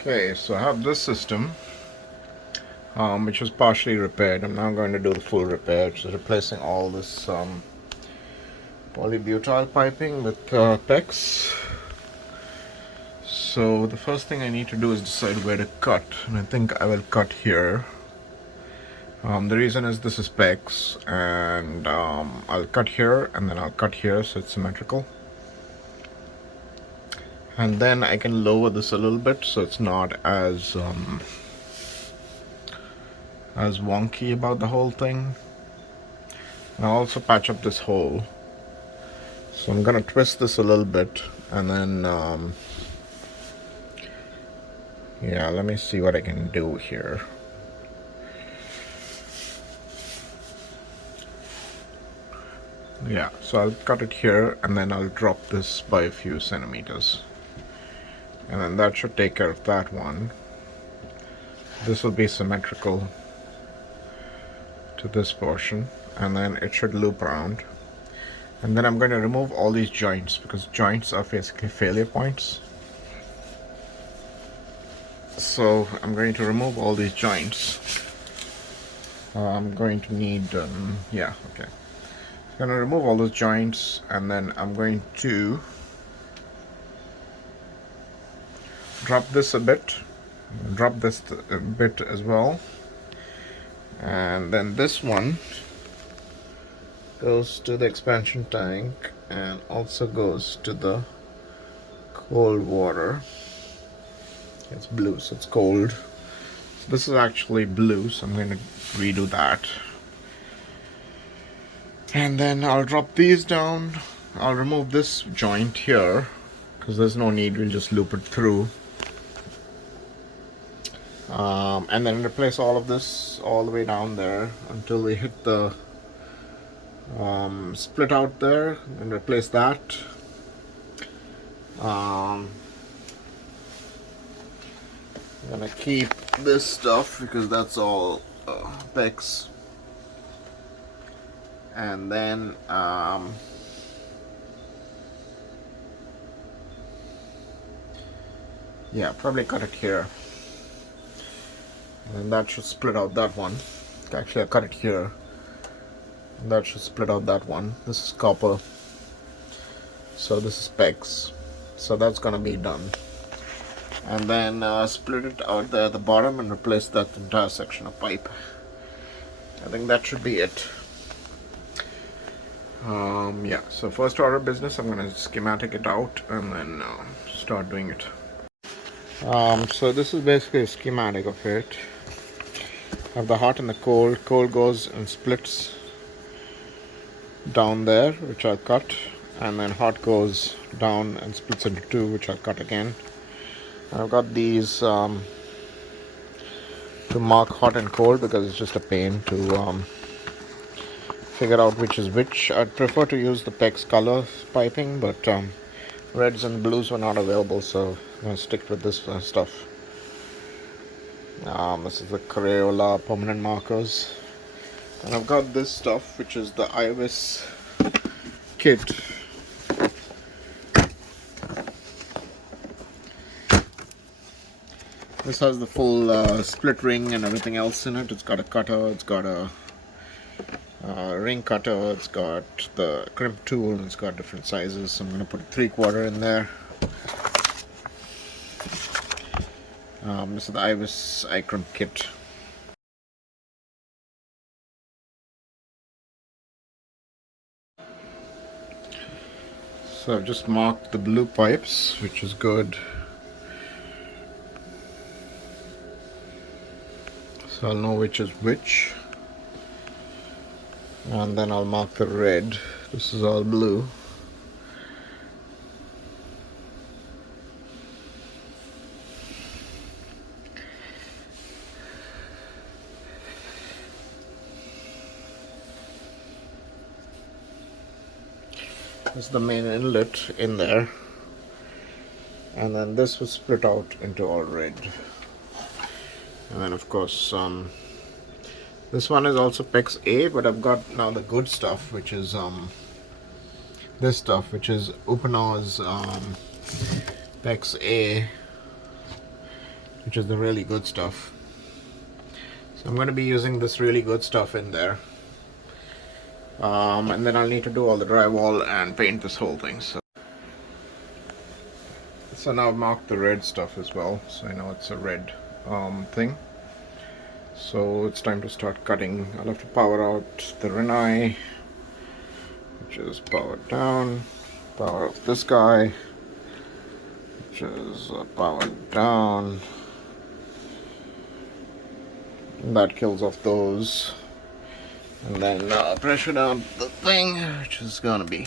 Okay, so I have this system, which was partially repaired. I'm now going to do the full repair, which is replacing all this polybutyl piping with PEX. So the first thing I need to do is decide where to cut, and I think I will cut here. The reason is this is PEX, and I'll cut here, and then I'll cut here, so it's symmetrical. And then I can lower this a little bit, so it's not as wonky about the whole thing. And I'll also patch up this hole. So I'm gonna twist this a little bit, and then yeah, let me see what I can do here. Yeah, so I'll cut it here, and then I'll drop this by a few centimeters, and then that should take care of that one. This will be symmetrical to this portion, and then it should loop around. And then I'm going to remove all these joints, because joints are basically failure points. So I'm going to remove all these joints. I'm going to need, yeah, okay. I'm going to remove all those joints, and then I'm going to drop this a bit, drop this a bit as well. And then this one goes to the expansion tank and also goes to the cold water. It's blue, so it's cold. So this is actually blue, so I'm going to redo that. And then I'll drop these down. I'll remove this joint here because there's no need, we'll just loop it through. And then replace all of this all the way down there until we hit the split out there, and replace that. I'm gonna keep this stuff because that's all PEX. And then yeah, probably cut it here, and that should split out that one. Actually, I cut it here, and that should split out that one. This is copper, so this is PEX, so that's gonna be done. And then split it out there at the bottom and replace that entire section of pipe. I think that should be it. Yeah, so first order of business, I'm going to schematic it out and then start doing it. So this is basically a schematic of it. I have the hot and the cold. Cold goes and splits down there, which I'll cut, and then hot goes down and splits into two, which I'll cut again. I've got these to mark hot and cold because it's just a pain to figure out which is which. I'd prefer to use the PEX color piping, but reds and blues were not available, so I'm going to stick with this stuff. This is the Crayola permanent markers. And I've got this stuff, which is the Iris kit. This has the full split ring and everything else in it. It's got a cutter, it's got a ring cutter, it's got the crimp tool, and it's got different sizes. So I'm going to put a 3/4 in there. This is the Iris eye crimp kit. So I've just marked the blue pipes, which is good. So I'll know which is which. And then I'll mark the red. This is all blue. This is the main inlet in there. And then this was split out into all red. And then of course this one is also PEX A, but I've got now the good stuff, which is this stuff, which is Upanar's PEX A which is the really good stuff. So I'm going to be using this really good stuff in there. And then I'll need to do all the drywall and paint this whole thing. So now I've marked the red stuff as well, so I know it's a red thing. So it's time to start cutting. I'll have to power out the Rinnai, which is powered down. Power off this guy, which is powered down. And that kills off those. And then pressure down the thing, which is gonna be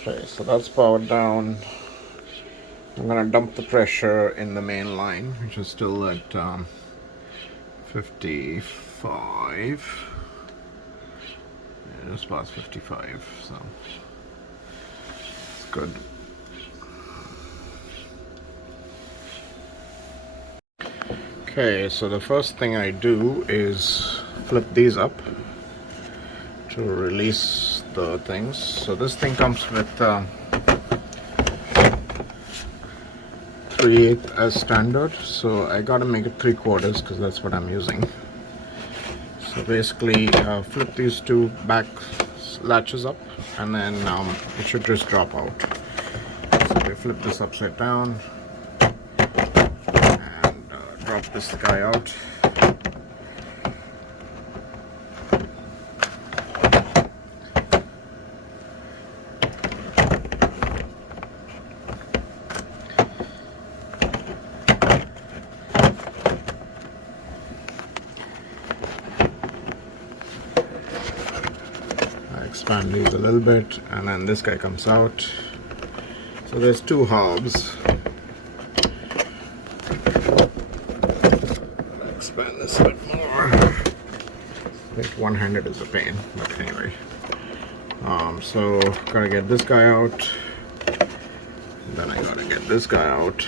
okay. So that's powered down. I'm gonna dump the pressure in the main line, which is still at 55. Just past 55, so it's good. Okay, so the first thing I do is flip these up to release the things. So this thing comes with 3/8 as standard, so I gotta make it 3/4 because that's what I'm using. So basically flip these two back latches up, and then it should just drop out. So we flip this upside down and drop this guy out. Expand these a little bit, and then this guy comes out. So there's two hobs. Expand this a bit more. Like one-handed is a pain, but anyway. So gotta get this guy out. Then I gotta get this guy out.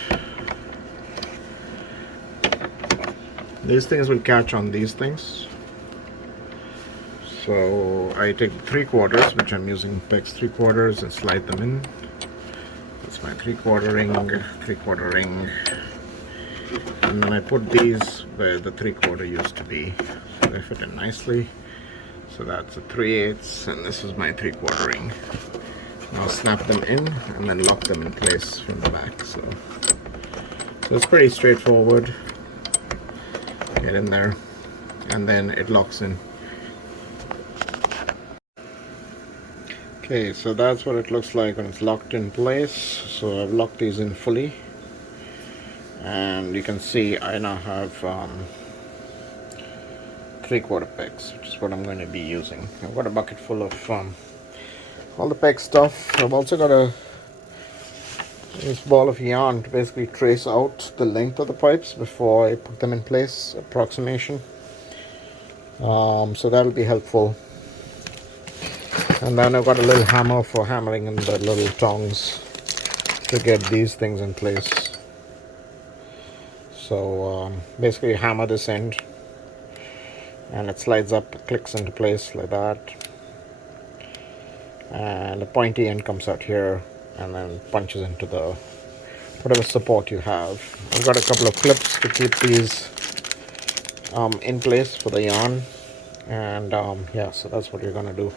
These things will catch on these things. So I take 3/4, which I'm using PEX 3/4, and slide them in. That's my 3/4 ring, 3/4 ring. And then I put these where the 3/4 used to be. So they fit in nicely. So that's a 3/8, and this is my 3/4 ring. Now snap them in and then lock them in place from the back. So it's pretty straightforward. Get in there, and then it locks in. Okay, so that's what it looks like when it's locked in place. So I've locked these in fully, and you can see I now have 3/4 PEX, which is what I'm going to be using. I've got a bucket full of all the PEX stuff. I've also got this ball of yarn to basically trace out the length of the pipes before I put them in place, approximation. So that'll be helpful. And then I've got a little hammer for hammering in the little tongs to get these things in place. So basically you hammer this end and it slides up, clicks into place like that, and the pointy end comes out here and then punches into the whatever support you have. I've got a couple of clips to keep these in place for the yarn, and yeah, so that's what you're gonna do.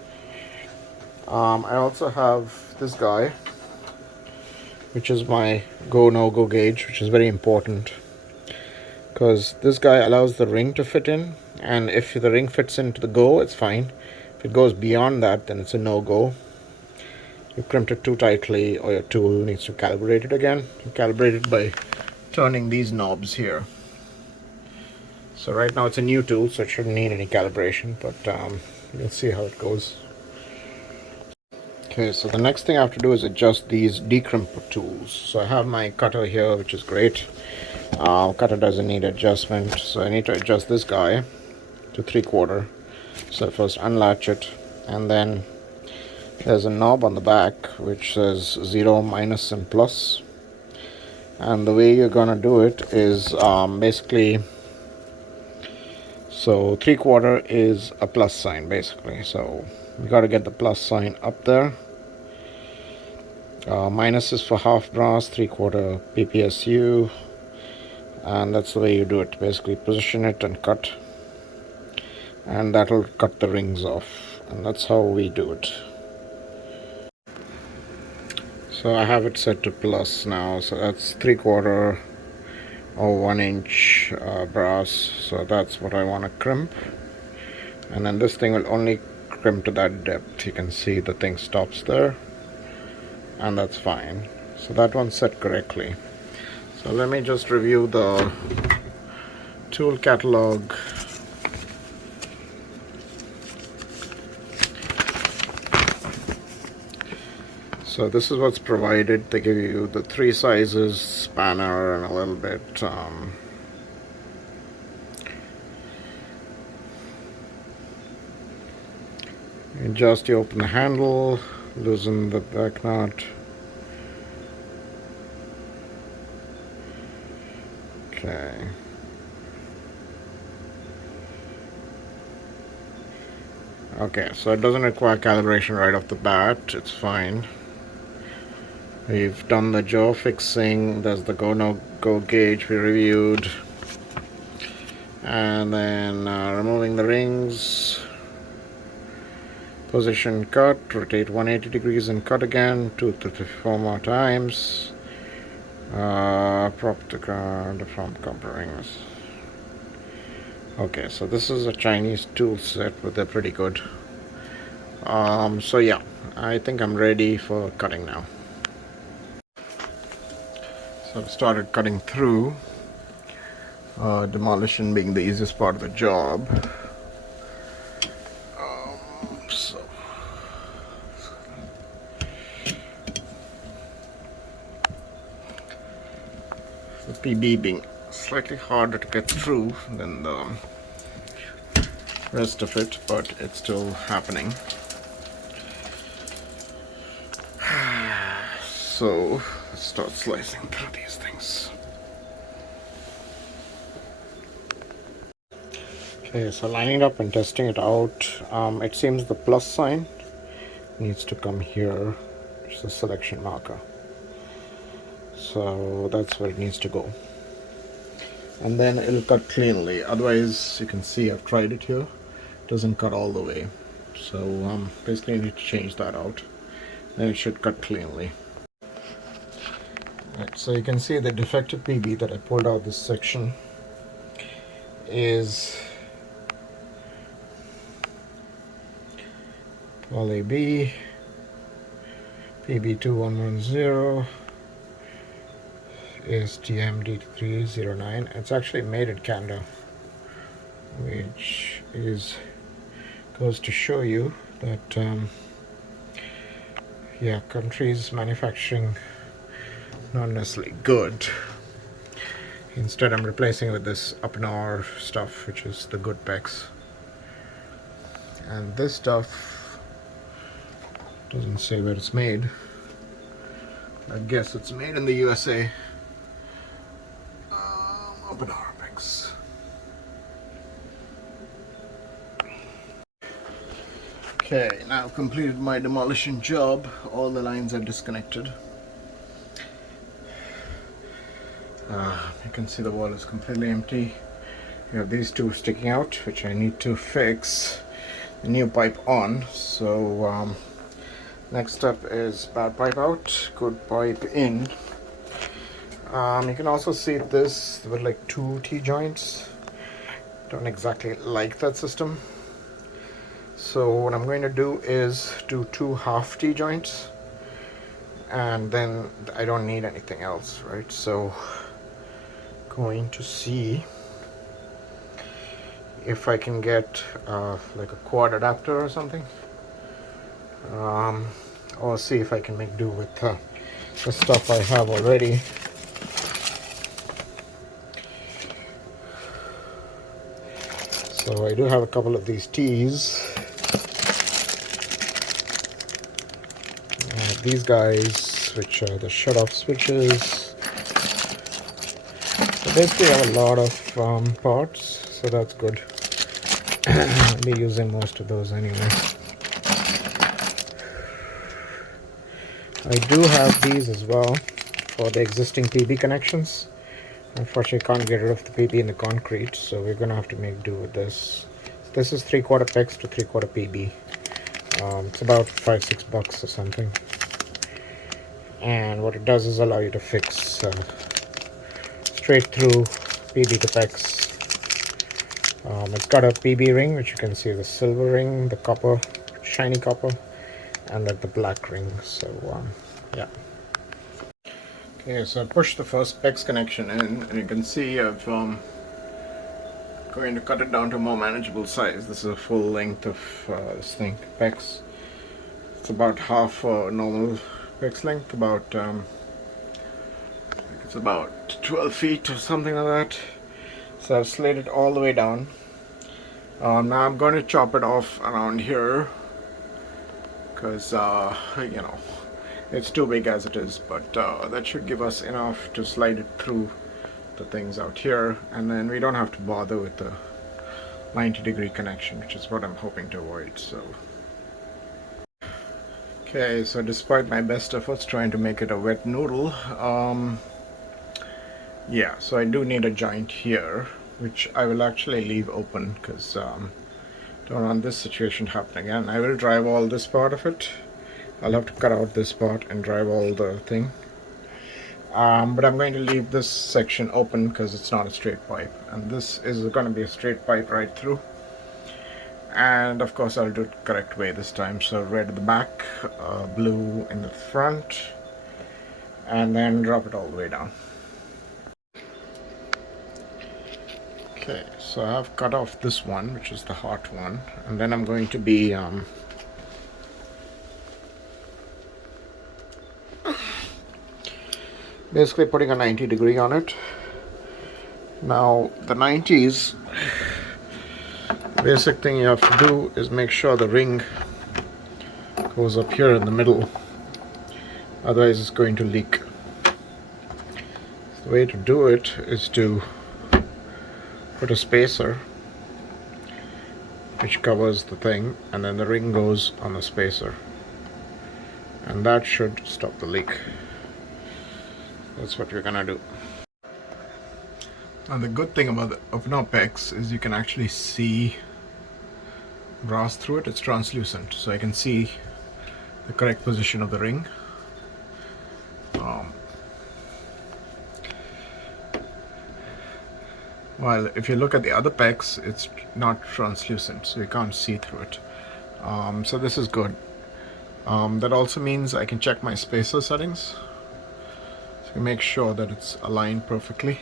I also have this guy, which is my go no go gauge, which is very important because this guy allows the ring to fit in, and if the ring fits into the go, it's fine. If it goes beyond that, then it's a no-go. You crimped it too tightly, or your tool needs to calibrate it again. You calibrate it by turning these knobs here. So right now it's a new tool, so it shouldn't need any calibration, but you'll see how it goes. Okay, so the next thing I have to do is adjust these decrimper tools. So I have my cutter here, which is great. Cutter doesn't need adjustment, so I need to adjust this guy to 3/4. So first unlatch it, and then there's a knob on the back which says 0, minus, and plus. And the way you're gonna do it is basically, so 3/4 is a plus sign basically, so you got to get the plus sign up there. Minus is for half brass, 3/4 ppsu, and that's the way you do it. Basically position it and cut, and that'll cut the rings off, and that's how we do it. So I have it set to plus now, so that's 3/4 or 1-inch brass, so that's what I want to crimp. And then this thing will only crimp to that depth. You can see the thing stops there, and that's fine. So that one's set correctly. So let me just review the tool catalog. So this is what's provided. They give you the 3 sizes, spanner, and a little bit just you open the handle, loosen the back nut. Okay. Okay, so it doesn't require calibration right off the bat. It's fine. We've done the jaw fixing. There's the go no go gauge we reviewed, and then removing the rings, position, cut, rotate 180 degrees and cut again 2 to 4 more times. Prop the front cover rings. Okay, so this is a Chinese tool set, but they're pretty good. So yeah, I think I'm ready for cutting now. So I've started cutting through, demolition being the easiest part of the job. So the PB being slightly harder to get through than the rest of it, but it's still happening. So let's start slicing through these things. Okay, so lining it up and testing it out, it seems the plus sign needs to come here, which is the selection marker. So that's where it needs to go. And then it'll cut cleanly. Otherwise, you can see I've tried it here. It doesn't cut all the way. So basically you need to change that out. Then it should cut cleanly. Right, so you can see the defective PB that I pulled out this section is Polybutyl PB2110 is TMD309. It's actually made in Canada, which goes to show you that yeah, countries manufacturing not necessarily good. Instead I'm replacing it with this up north stuff, which is the good PEX. And this stuff doesn't say where it's made. I guess it's made in the USA. Up north PEX. Okay, now I've completed my demolition job. All the lines are disconnected. You can see the wall is completely empty. You have these two sticking out, which I need to fix the new pipe on. So next step is bad pipe out, good pipe in. You can also see this with like 2 T-joints. Don't exactly like that system. So what I'm going to do is do 2 half T-joints, and then I don't need anything else, right? So going to see if I can get like a quad adapter or something, or see if I can make do with the stuff I have already. So I do have a couple of these T's. These guys, which are the shut-off switches. Basically, I have a lot of parts, so that's good. I'll be using most of those anyway. I do have these as well for the existing PB connections. Unfortunately, can't get rid of the PB in the concrete, so we're gonna have to make do with this. This is 3/4 PEX to 3/4 PB. It's about $5-6 or something. And what it does is allow you to fix straight through PB to PEX. It's got a PB ring, which you can see the silver ring, the copper, shiny copper, and then the black ring. So yeah. Okay, so I pushed the first PEX connection in, and you can see I've going to cut it down to a more manageable size. This is a full length of this thing, PEX. It's about half a normal PEX length, about I think it's about 12 feet or something like that. So I've slid it all the way down. Now I'm going to chop it off around here because you know, it's too big as it is, but that should give us enough to slide it through the things out here, and then we don't have to bother with the 90-degree connection, which is what I'm hoping to avoid. So okay, so despite my best efforts trying to make it a wet noodle, yeah, so I do need a joint here, which I will actually leave open because don't want this situation to happen again. I will drive all this part of it. I'll have to cut out this part and drive all the thing. But I'm going to leave this section open because it's not a straight pipe, and this is going to be a straight pipe right through. And of course I'll do it the correct way this time. So red at the back, blue in the front, and then drop it all the way down. Okay, so I've cut off this one, which is the hot one, and then I'm going to be basically putting a 90-degree on it. Now the 90s, basic thing you have to do is make sure the ring goes up here in the middle, otherwise it's going to leak. The way to do it is to put a spacer which covers the thing, and then the ring goes on the spacer, and that should stop the leak. That's what we're gonna do. And the good thing about the PEX is you can actually see brass through it. It's translucent, so I can see the correct position of the ring. While if you look at the other PEX, it's not translucent, so you can't see through it. So this is good. That also means I can check my spacer settings, so make sure that it's aligned perfectly.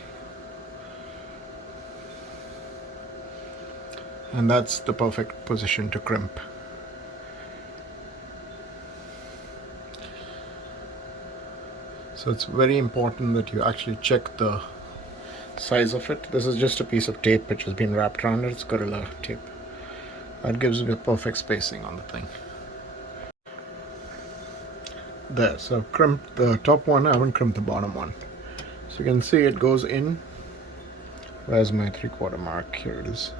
And that's the perfect position to crimp. So it's very important that you actually check the size of it. This is just a piece of tape which has been wrapped around it. It's Gorilla tape. That gives me a perfect spacing on the thing. There, so I've crimped the top one, I haven't crimped the bottom one. So you can see it goes in. Where's my 3/4 mark? Here it is.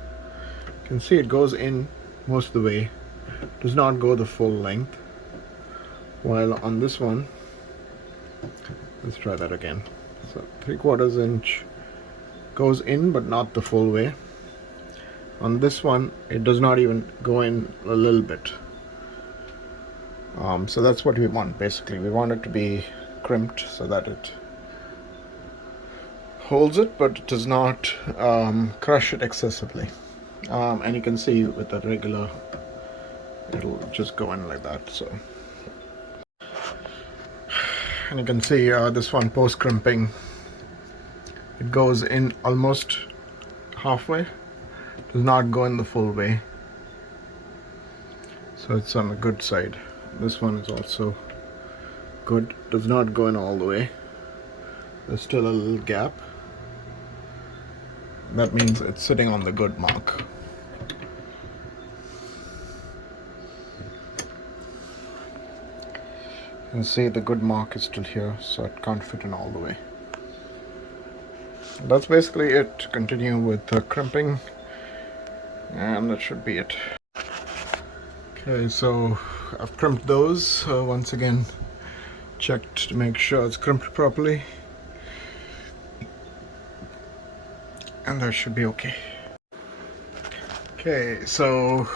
You can see it goes in most of the way. Does not go the full length. While on this one, let's try that again. So 3/4 inch goes in, but not the full way. On this one, it does not even go in a little bit. So that's what we want. Basically, we want it to be crimped so that it holds it, but it does not crush it excessively. And you can see with the regular, it'll just go in like that. So, and you can see this one post crimping, it goes in almost halfway, does not go in the full way, so it's on the good side. This one is also good, does not go in all the way, there's still a little gap. That means it's sitting on the good mark. You can see the good mark is still here, so it can't fit in all the way. That's basically it. Continue with the crimping, and that should be it. Okay, so I've crimped those once again, checked to make sure it's crimped properly, and that should be okay. Okay, so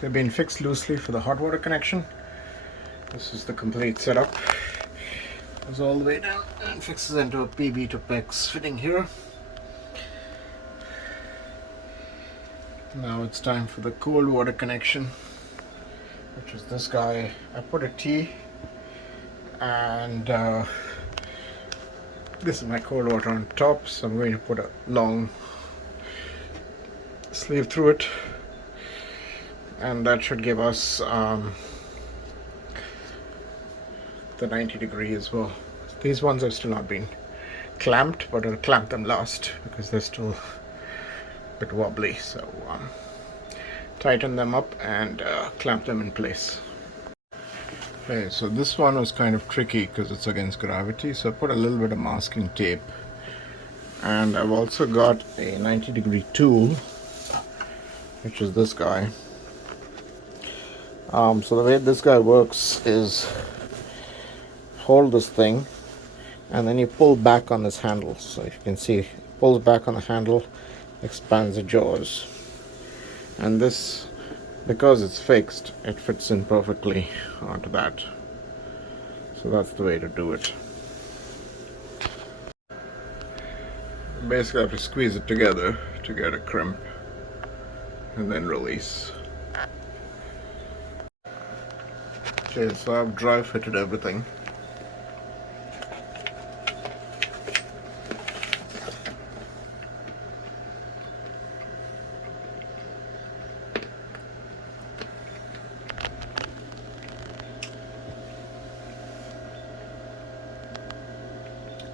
they've been fixed loosely for the hot water connection. This is the complete setup. Goes all the way down and fixes into a PB to PEX fitting here. Now it's time for the cold water connection, which is this guy. I put a T, and this is my cold water on top, so I'm going to put a long sleeve through it, and that should give us the 90 degree as well. These ones have still not been clamped, but I'll clamp them last because they're still a bit wobbly, so tighten them up and clamp them in place. Okay, so this one was kind of tricky because it's against gravity, so I put a little bit of masking tape, and I've also got a 90 degree tool, which is this guy. So the way this guy works is hold this thing and then you pull back on this handle. So if you can see, it pulls back on the handle, expands the jaws, and this, because it's fixed, it fits in perfectly onto that. So that's the way to do it. Basically I have to squeeze it together to get a crimp and then release. Okay, so I've dry fitted everything.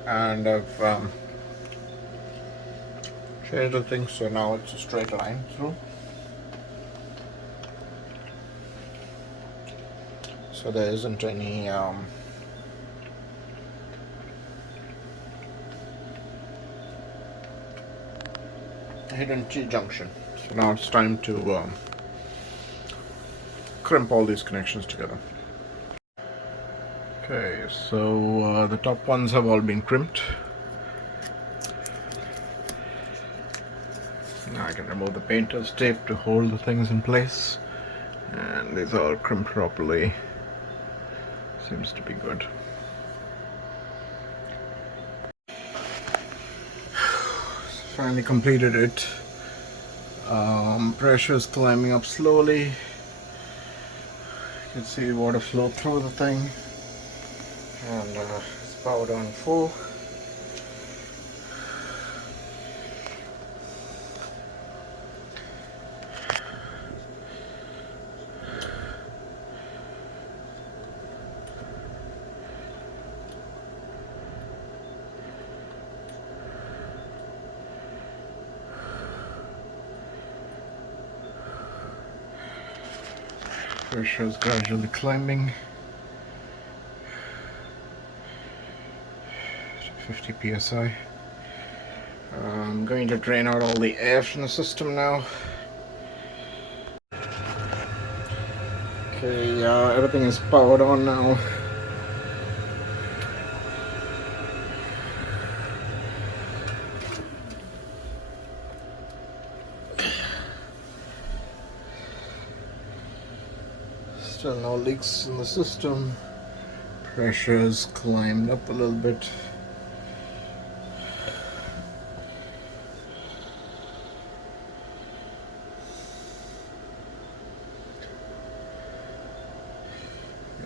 And I've changed the thing so now it's a straight line through. So there isn't any hidden T-junction. So now it's time to crimp all these connections together. Okay, so the top ones have all been crimped. Now I can remove the painter's tape to hold the things in place, and these are all crimped properly. Seems to be good. Finally completed it. Pressure is climbing up slowly. You can see water flow through the thing, and it's powered on full. Pressure is gradually climbing to 50 psi. I'm going to drain out all the air from the system now. Okay, everything is powered on now. Still no leaks in the system. Pressure's climbed up a little bit.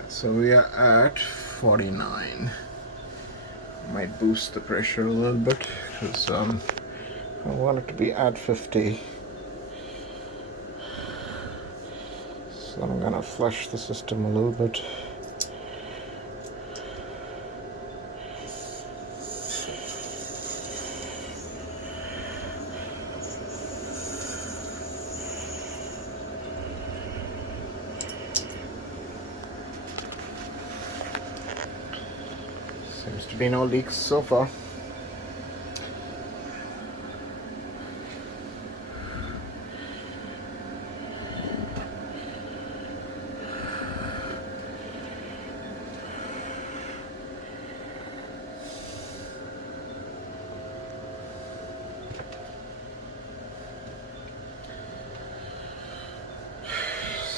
So we are at 49. Might boost the pressure a little bit because I want it to be at 50. So I'm gonna flush the system a little bit. Seems to be no leaks so far.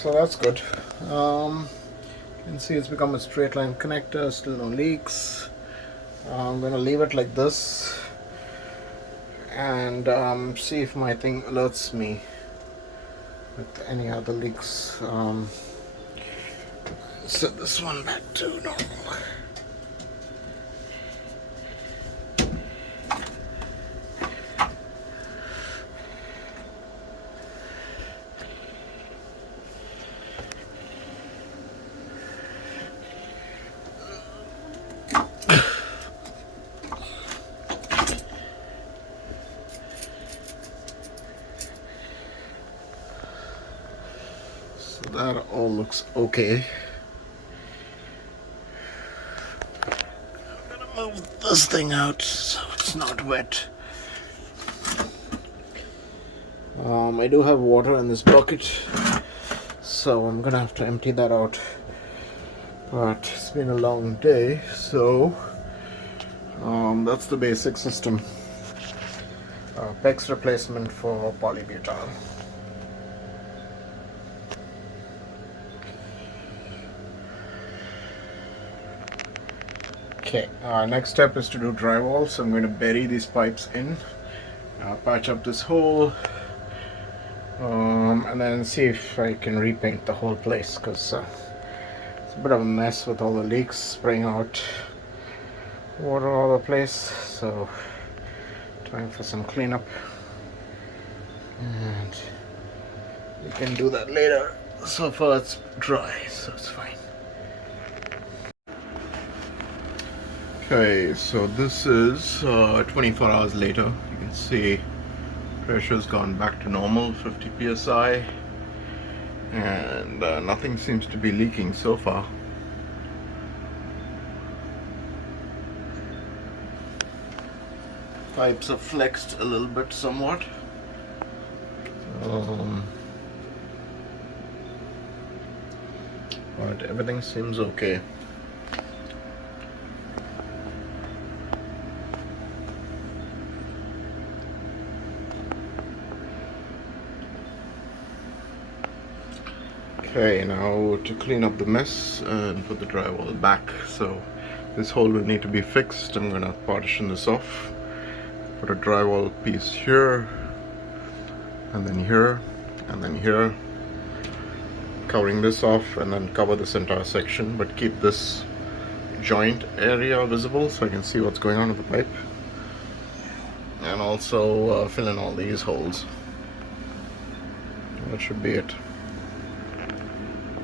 So that's good. You can see it's become a straight line connector, still no leaks. I'm going to leave it like this and see if my thing alerts me with any other leaks. Set this one back to normal. So that all looks okay. I'm gonna move this thing out so it's not wet. I do have water in this bucket, so I'm gonna have to empty that out. But it's been a long day, so that's the basic system. PEX replacement for polybutyl. Okay, next step is to do drywall. So I'm going to bury these pipes in, patch up this hole, and then see if I can repaint the whole place, because it's a bit of a mess with all the leaks spraying out water all over the place. So time for some cleanup, and we can do that later. So far it's dry, so it's fine. Okay, so this is 24 hours later. You can see pressure's gone back to normal, 50 psi, and nothing seems to be leaking so far. Pipes are flexed a little bit somewhat. But everything seems okay. Okay, now to clean up the mess and put the drywall back. So this hole will need to be fixed. I'm gonna partition this off, put a drywall piece here, and then here, and then here, covering this off, and then cover this entire section, but keep this joint area visible so I can see what's going on with the pipe, and also fill in all these holes. That should be it.